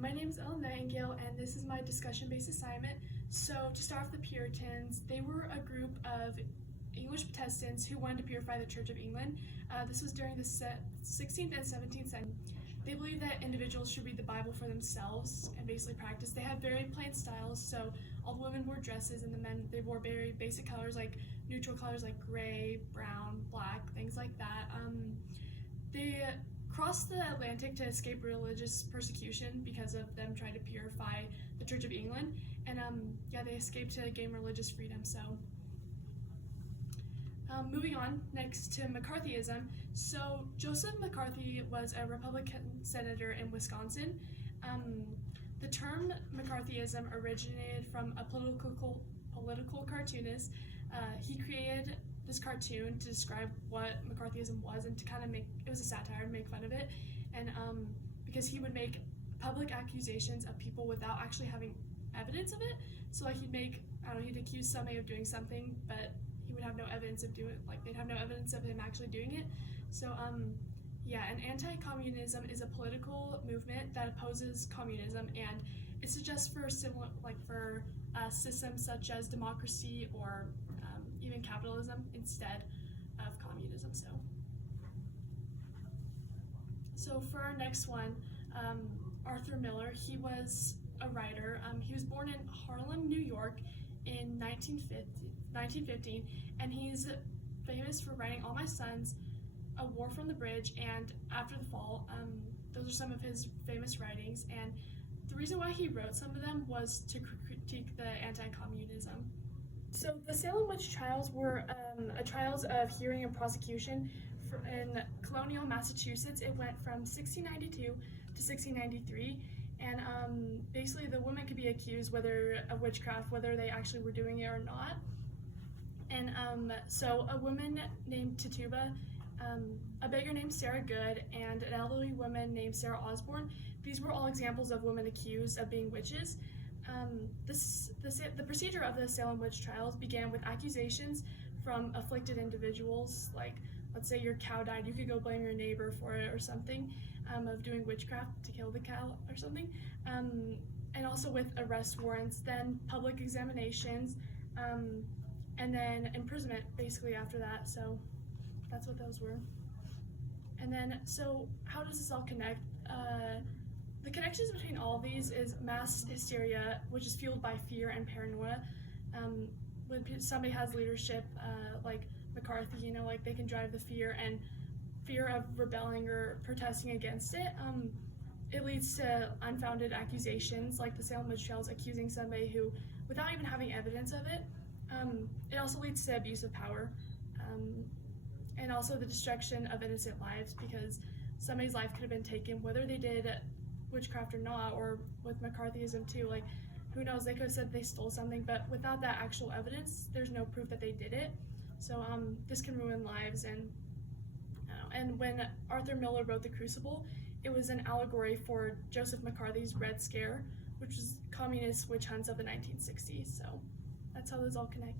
my name is Ella Nightingale, and this is my discussion-based assignment. So, to start off, the Puritans, they were a group of English Protestants who wanted to purify the Church of England. This was during the 16th and 17th century. They believed that individuals should read the Bible for themselves and basically practice. They had very plain styles, so all the women wore dresses, and the men, they wore very basic colors like neutral colors like gray, brown, black, things like that. They crossed the Atlantic to escape religious persecution because of them trying to purify the Church of England, and they escaped to gain religious freedom. So moving on next to McCarthyism. So Joseph McCarthy was a Republican senator in Wisconsin. The term McCarthyism originated from a political cartoonist. He created this cartoon to describe what McCarthyism was and to kind of it was a satire and make fun of it, and because he would make public accusations of people without actually having evidence of it. So like he'd accuse somebody of doing something, but he would have no evidence of doing it, like they'd have no evidence of him actually doing it. So and anti-communism is a political movement that opposes communism, and it suggests for systems such as democracy or even capitalism instead of communism. So for our next one, Arthur Miller, he was a writer. He was born in Harlem, New York in 1915, and he's famous for writing All My Sons, A War from the Bridge, and After the Fall. Those are some of his famous writings, and the reason why he wrote some of them was to critique the anti-communism. So the Salem witch trials were trials of hearing and prosecution in colonial Massachusetts. It went from 1692 to 1693, and basically the women could be accused of witchcraft, whether they actually were doing it or not. And so a woman named Tituba, a beggar named Sarah Good, and an elderly woman named Sarah Osborne. These were all examples of women accused of being witches. The procedure of the Salem witch trials began with accusations from afflicted individuals, like let's say your cow died, you could go blame your neighbor for it or something, of doing witchcraft to kill the cow or something, and also with arrest warrants, then public examinations, and then imprisonment basically after that. So that's what those were. And then, so how does this all connect? The connections between all of these is mass hysteria, which is fueled by fear and paranoia. When somebody has leadership, like McCarthy, like they can drive the fear of rebelling or protesting against it. It leads to unfounded accusations, like the Salem witch trials accusing somebody who, without even having evidence of it. It also leads to abuse of power, and also the destruction of innocent lives, because somebody's life could have been taken, whether they did witchcraft or not, or with McCarthyism too, like who knows, they could have said they stole something, but without that actual evidence, there's no proof that they did it. So this can ruin lives. And when Arthur Miller wrote The Crucible, it was an allegory for Joseph McCarthy's Red Scare, which was communist witch hunts of the 1960s. So that's how those all connect.